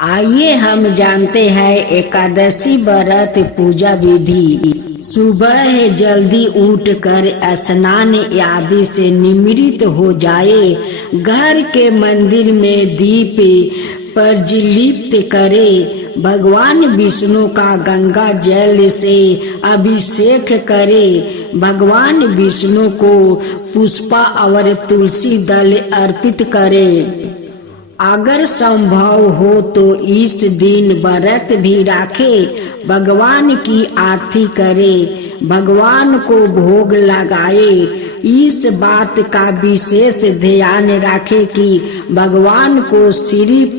आइए हम जानते हैं एकादशी व्रत पूजा विधि। सुबह जल्दी उठकर स्नान आदि से निमृत हो जाए, घर के मंदिर में दीप प्रज्वलित करे, भगवान विष्णु का गंगा जल से अभिषेक करे, भगवान विष्णु को पुष्पा और तुलसी दल अर्पित करे। अगर संभव हो तो इस दिन व्रत भी रखे, भगवान की आरती करे, भगवान को भोग लगाए। इस बात का विशेष ध्यान रखे कि भगवान को सिर्फ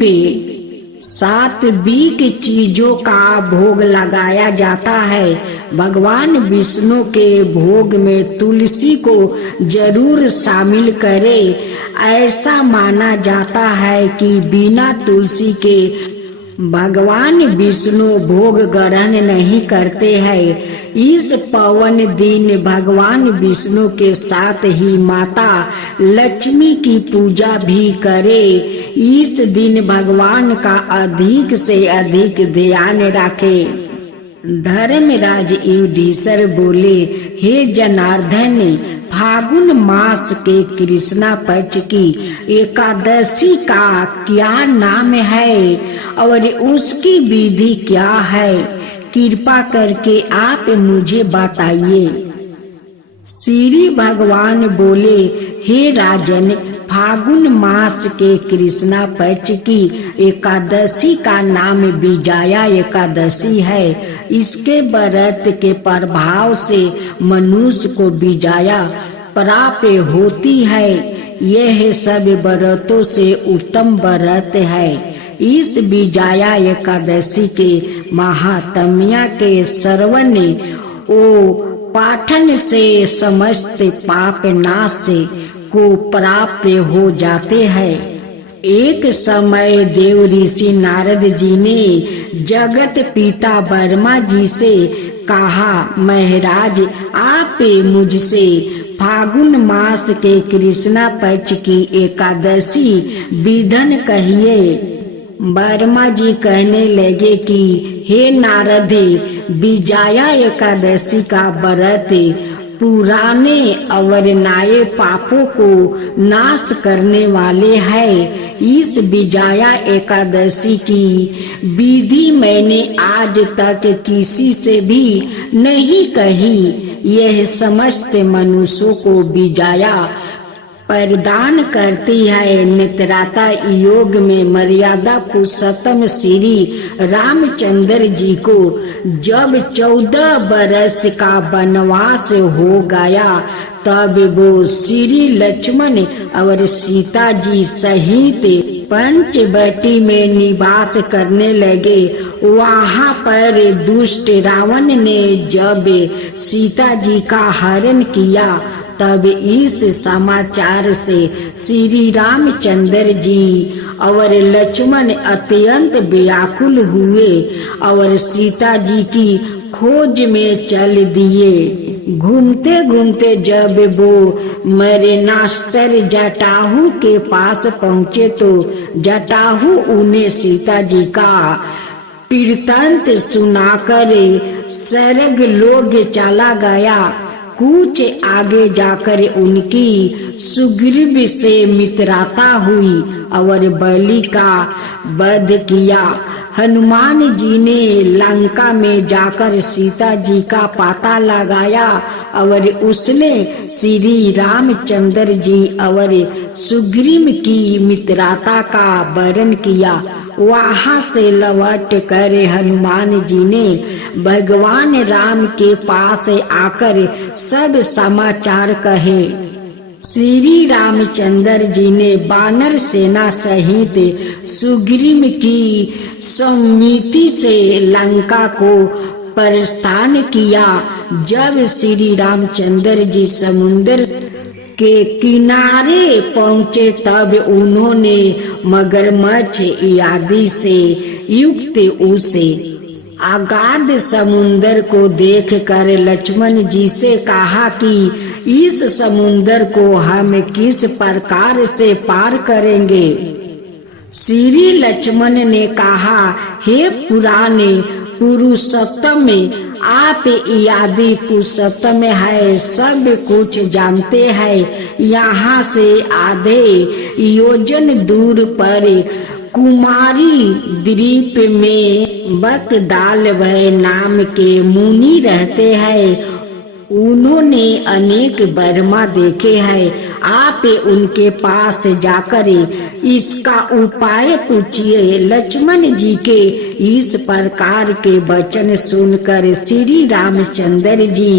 सात्विक चीजों का भोग लगाया जाता है। भगवान विष्णु के भोग में तुलसी को जरूर शामिल करे। ऐसा माना जाता है कि बिना तुलसी के भगवान विष्णु भोग ग्रहण नहीं करते हैं। इस पावन दिन भगवान विष्णु के साथ ही माता लक्ष्मी की पूजा भी करे। इस दिन भगवान का अधिक से अधिक ध्यान रखे। धर्मराज युधिष्ठिर बोले, हे जनार्दन, फागुन मास के कृष्णा पक्ष की एकादशी का क्या नाम है और उसकी विधि क्या है? कृपा करके आप मुझे बताइए। श्री भगवान बोले, हे राजन, फागुन मास के कृष्णा पक्ष की एकादशी का नाम विजया एकादशी है। इसके व्रत के प्रभाव से मनुष्य को विजया प्राप्त होती है। यह सब व्रतों से उत्तम व्रत है। इस विजया एकादशी के महात्म्य के श्रवण ओ पाठन से समस्त पाप नाश को प्राप्त हो जाते हैं। एक समय देव ऋषि नारद जी ने जगत पिता ब्रह्मा जी से कहा, महाराज, आप मुझसे फागुन मास के कृष्णा पक्ष की एकादशी विधन कहिए। ब्रह्मा जी कहने लगे कि हे नारद, विजया एकादशी का व्रत पुराने और नए पापों को नाश करने वाले हैं। इस विजया एकादशी की विधि मैंने आज तक किसी से भी नहीं कही। यह समस्त मनुष्यों को विजया प्रदान करती है। नेत्राता योग में मर्यादा पुरुषोत्तम श्री रामचंद्र जी को जब 14 बरस का वनवास हो गया, तब वो श्री लक्ष्मण और सीता जी सहित पंचवटी में निवास करने लगे। वहाँ पर दुष्ट रावण ने जब सीता जी का हरण किया, तब इस समाचार से श्री रामचंद्र जी और लक्ष्मण अत्यंत व्याकुल हुए और सीता जी की खोज में चल दिए। घूमते घूमते जब वो मरेनास्तर जटाहू के पास पहुँचे तो जटाहू उन्हें सीता जी का वृत्तांत सुनाकर स्वर्ग लोक चला गया। कुछ आगे जाकर उनकी सुग्रीव से मित्रता हुई और बलि का वध किया। हनुमान जी ने लंका में जाकर सीता जी का पता लगाया और उसने श्री रामचंद्र जी और सुग्रीव की मित्रता का वर्णन किया। वहाँ से लौट कर हनुमान जी ने भगवान राम के पास आकर सब समाचार कहे। श्री रामचंद्र जी ने वानर सेना सहित सुग्रीव की सम्मति से लंका को प्रस्थान किया। जब श्री रामचंद्र जी समुद्र के किनारे पहुँचे, तब उन्होंने मगरमच्छ आदि से युक्त उसे अगाध समुद्र को देखकर लक्ष्मण जी से कहा कि इस समुद्र को हम किस प्रकार से पार करेंगे। श्री लक्ष्मण ने कहा, हे पुराने पुरुषोत्तम, आप आदि पुरुषोत्तम है, सब कुछ जानते हैं। यहाँ से आधे योजन दूर पर कुमारी द्वीप में बकदाल भय नाम के मुनि रहते हैं। उन्होंने अनेक बर्मा देखे हैं। आप उनके पास जाकर इसका उपाय पूछिए। लक्ष्मण जी के इस प्रकार के वचन सुनकर श्री रामचंद्र जी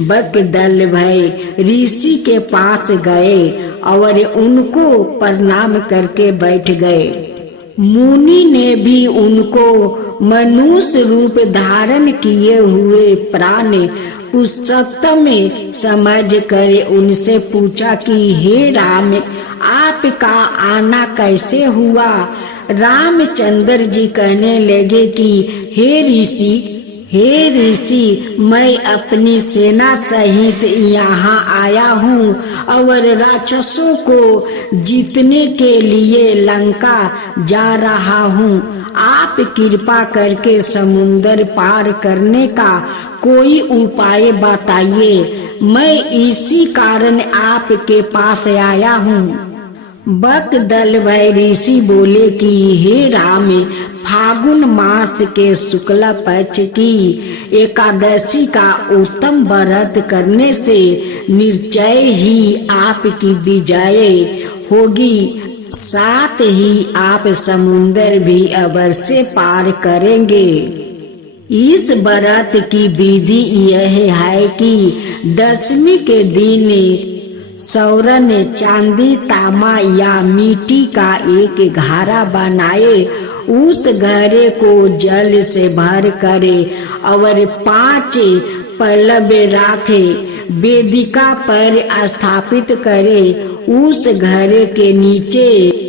बकदल भय ऋषि के पास गए और उनको प्रणाम करके बैठ गए। मुनि ने भी उनको मनुष्य रूप धारण किए हुए प्राण पुरुषोत्तम समझ कर उनसे पूछा कि हे राम, आपका आना कैसे हुआ। रामचंद्र जी कहने लगे कि हे ऋषि, मैं अपनी सेना सहित यहाँ आया हूँ और राक्षसों को जीतने के लिए लंका जा रहा हूँ। आप कृपा करके समुद्र पार करने का कोई उपाय बताइए। मैं इसी कारण आपके पास आया हूँ। बकदल भय ऋषि बोले कि हे राम, फागुन मास के शुक्ल पक्ष की एकादशी का उत्तम व्रत करने से निश्चय ही आपकी विजय होगी। साथ ही आप समुद्र भी अवश्य पार करेंगे। इस व्रत की विधि यह है कि दशमी के दिन सौरन चांदी, तांबा या मिट्टी का एक घड़ा बनाए, उस घड़े को जल से भर करे और 5 पल्लव राखे, वेदिका पर स्थापित करे। उस घड़े के नीचे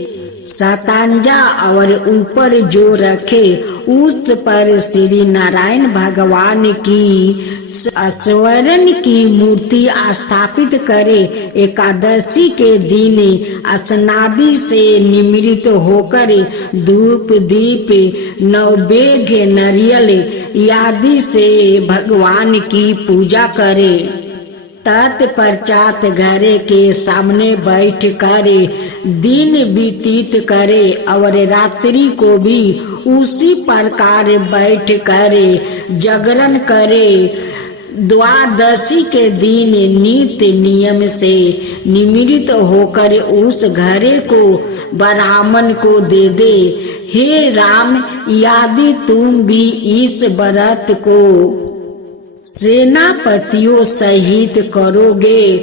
शतांजा और ऊपर जो रखे, उस पर श्री नारायण भगवान की स्वर्ण की मूर्ति स्थापित करे। एकादशी के दिन स्नादि से निमृत होकर धूप दीप नैवेद्य नारियल आदि से भगवान की पूजा करे। तत्पश्चात घरे के सामने बैठ कर दिन व्यतीत करे और रात्रि को भी उसी प्रकार बैठ कर जागरण करे। द्वादशी के दिन नित्य नियम से निमित्त होकर उस घरे को ब्राह्मण को दे दे। हे राम, यदि तुम भी इस व्रत को सेनापतियों सहित करोगे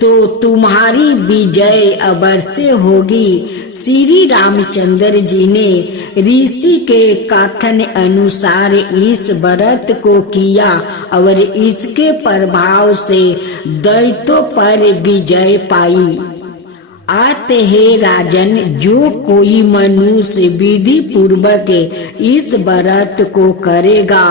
तो तुम्हारी विजय अवश्य होगी। श्री रामचंद्र जी ने ऋषि के कथन अनुसार इस व्रत को किया और इसके प्रभाव से दैत्यों पर विजय पाई। आते हे राजन, जो कोई मनुष्य विधि पूर्वक इस व्रत को करेगा,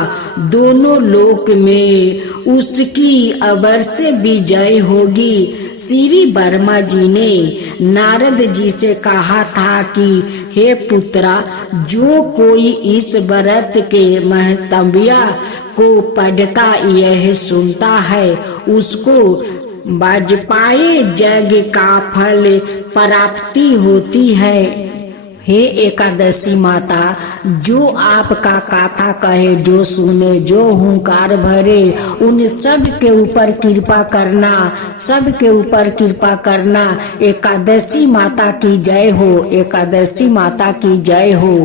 दोनों लोक में उसकी अवश्य विजय होगी। श्री वर्मा जी ने नारद जी से कहा था कि हे पुत्रा, जो कोई इस व्रत के महत्व्य को पढ़ता यह सुनता है, उसको वाजपेयी यज्ञ का फल प्राप्ति होती है। हे एकादशी माता, जो आपका कथा कहे, जो सुने, जो हुंकार भरे, उन सब के ऊपर कृपा करना, सब के ऊपर कृपा करना। एकादशी माता की जय हो, एकादशी माता की जय हो।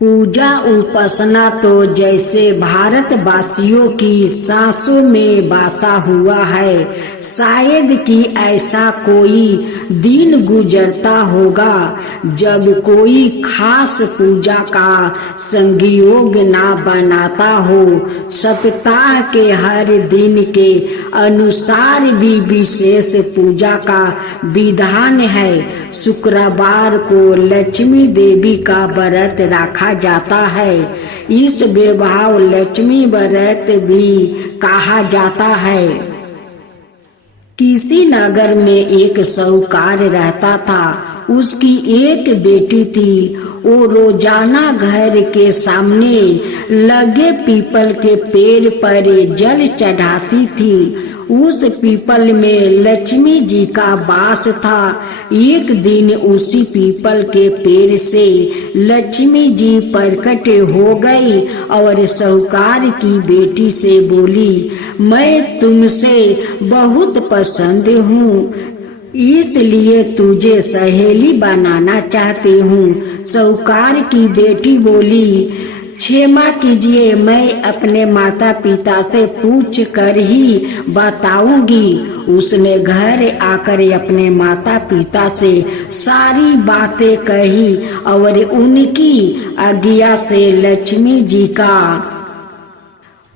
पूजा उपासना तो जैसे भारतवासियों की सांसों में बसा हुआ है, शायद कि ऐसा कोई दिन गुजरता होगा जब कोई खास पूजा का संयोग ना बनाता हो। सप्ताह के हर दिन के अनुसार भी विशेष पूजा का विधान है। शुक्रवार को लक्ष्मी देवी का व्रत रखा जाता है। इस विवाह लक्ष्मी व्रत भी कहा जाता है। किसी नगर में एक साहूकार रहता था। उसकी एक बेटी थी। वो रोजाना घर के सामने लगे पीपल के पेड़ पर जल चढ़ाती थी। उस पीपल में लक्ष्मी जी का वास था। एक दिन उसी पीपल के पेड़ से लक्ष्मी जी प्रकट हो गई और साहूकार की बेटी से बोली, मैं तुमसे बहुत पसंद हूँ, इसलिए तुझे सहेली बनाना चाहती हूँ। साहूकार की बेटी बोली, क्षमा कीजिए, मैं अपने माता पिता से पूछ कर ही बताऊंगी। उसने घर आकर अपने माता पिता से सारी बातें कही और उनकी आज्ञा से लक्ष्मी जी का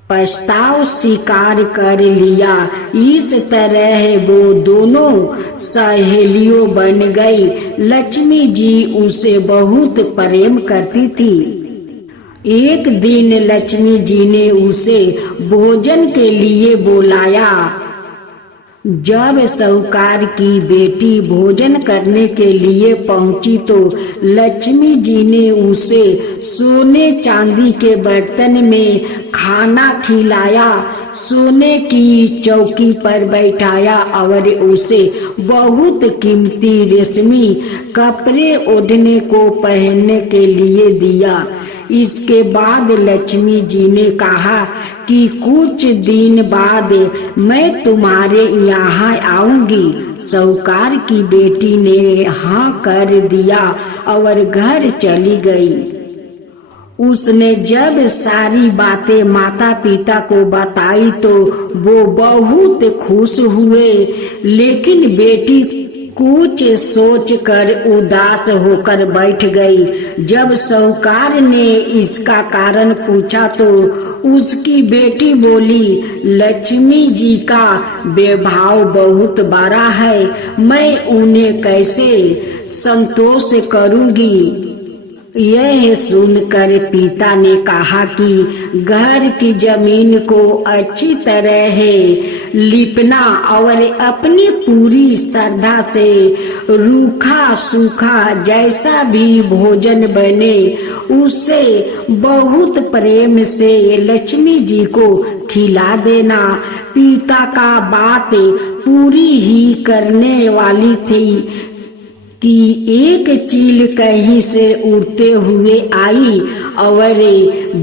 प्रस्ताव स्वीकार कर लिया। इस तरह वो दोनों सहेलियों बन गई। लक्ष्मी जी उसे बहुत प्रेम करती थी। एक दिन लक्ष्मी जी ने उसे भोजन के लिए बुलाया। जब साहूकार की बेटी भोजन करने के लिए पहुंची तो लक्ष्मी जी ने उसे सोने चांदी के बर्तन में खाना खिलाया, सोने की चौकी पर बैठाया और उसे बहुत कीमती रेशमी कपड़े ओढ़ने को पहनने के लिए दिया। इसके बाद लक्ष्मी जी ने कहा कि कुछ दिन बाद मैं तुम्हारे यहाँ आऊंगी। साहूकार की बेटी ने हाँ कर दिया और घर चली गई। उसने जब सारी बातें माता पिता को बताई तो वो बहुत खुश हुए, लेकिन बेटी कुछ सोच कर उदास होकर बैठ गई। जब साहूकार ने इसका कारण पूछा तो उसकी बेटी बोली, लक्ष्मी जी का व्यवहार बहुत बड़ा है, मैं उन्हें कैसे संतोष करूंगी। यह सुनकर पिता ने कहा कि घर की जमीन को अच्छी तरह लिपना और अपनी पूरी श्रद्धा से रूखा सूखा जैसा भी भोजन बने उसे बहुत प्रेम से लक्ष्मी जी को खिला देना। पिता का बात पूरी ही करने वाली थी कि एक चील कहीं से उड़ते हुए आई और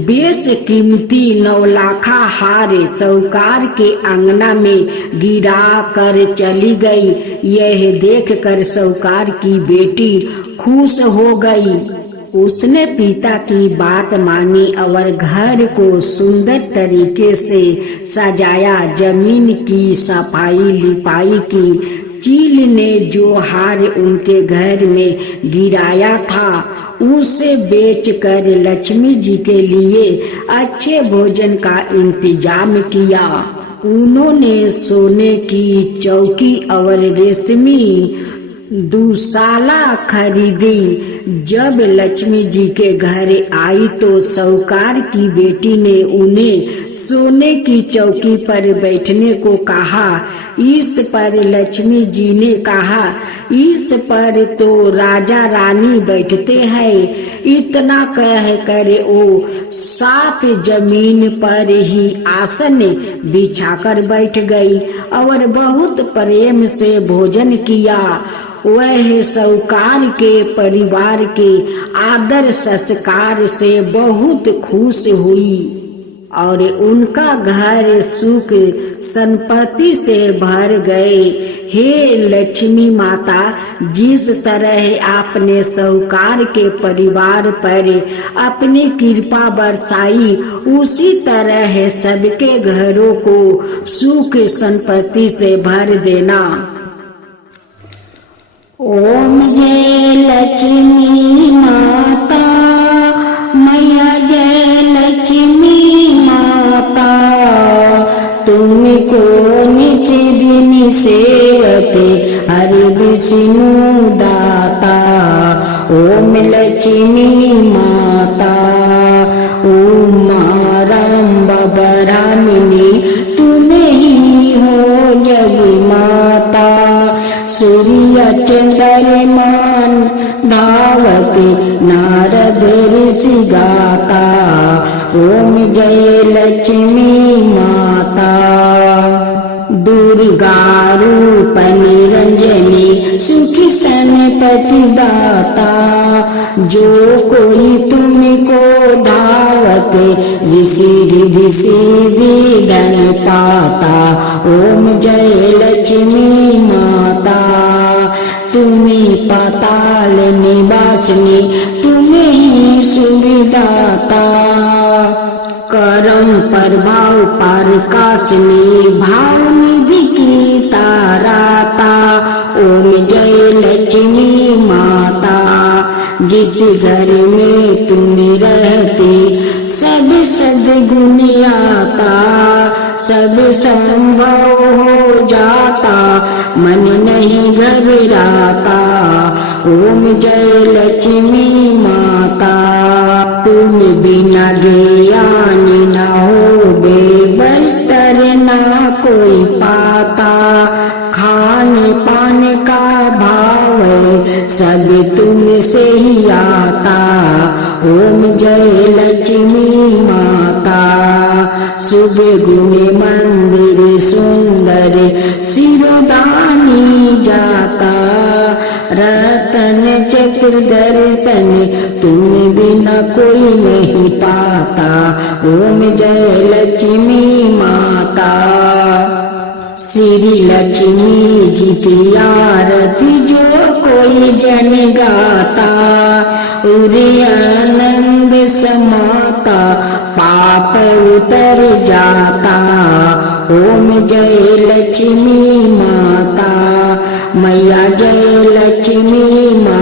बेश कीमती 9 लाखा हार साहूकार के अंगना में गिरा कर चली गई। यह देखकर साहूकार की बेटी खुश हो गई। उसने पिता की बात मानी और घर को सुंदर तरीके से सजाया, जमीन की सफाई लिपाई की। चील ने जो हार उनके घर में गिराया था उसे बेचकर लक्ष्मी जी के लिए अच्छे भोजन का इंतजाम किया। उन्होंने सोने की चौकी और रेशमी दुशाला खरीदी। जब लक्ष्मी जी के घर आई तो साहूकार की बेटी ने उन्हें सोने की चौकी पर बैठने को कहा। इस पर लक्ष्मी जी ने कहा, इस पर तो राजा रानी बैठते हैं। इतना कह कर वो साफ जमीन पर ही आसन बिछाकर बैठ गई और बहुत प्रेम से भोजन किया। वह साहूकार के परिवार के आदर संस्कार से बहुत खुश हुई और उनका घर सुख संपत्ति से भर गए। हे लक्ष्मी माता, जिस तरह आपने साहूकार के परिवार पर अपनी कृपा बरसाई उसी तरह सबके घरों को सुख संपत्ति से भर देना। ओम जय लक्ष्मी माता, मैया जय लक्ष्मी माता, तुमको निस दिन सेवते हरि विष्णु दाता। ओम लक्ष्मी माता, उमा राम बबरामिनी, तुम ही हो जग माता। सूर्य चंद्रमान धावते नारद ऋषि गाता, ओम जय लक्ष्मी माता। दुर्गा रूप निरंजनी सुखी सनपति दाता, जो कोई तुमको धावते ऋषि रिधि सिद्धि धन पाता, ओम जय लक्ष्मी माता। तुम्हें पाताल निवासिनी तुम्हें ही सुविदाता, करम प्रभाव प्रकाशिनी भाव निधि की ताराता, ओम जय लक्ष्मी माता। जिस घर में तुम रहती सब सद्गुण आता, सब संभव हो जाता मन नहीं घबराता, ओम जय लक्ष्मी माता। तुम बिना ज्ञान न हो बेबस्तर ना कोई पाता, खाने पान का भाव सब तुमसे ही आता, ओम जय लक्ष्मी माता। शुभ गुण मंदिर सुंदर सिरोदानी जाता, रतन चक्र दर्शन तुम बिना कोई नहीं पाता, ओम जय लक्ष्मी माता। श्री लक्ष्मी जी की आरती जो कोई जन गाता, उरे आनंद समाता पाप उतर जाता, ओम जय लक्ष्मी माता। मैया जय लक्ष्मी माता।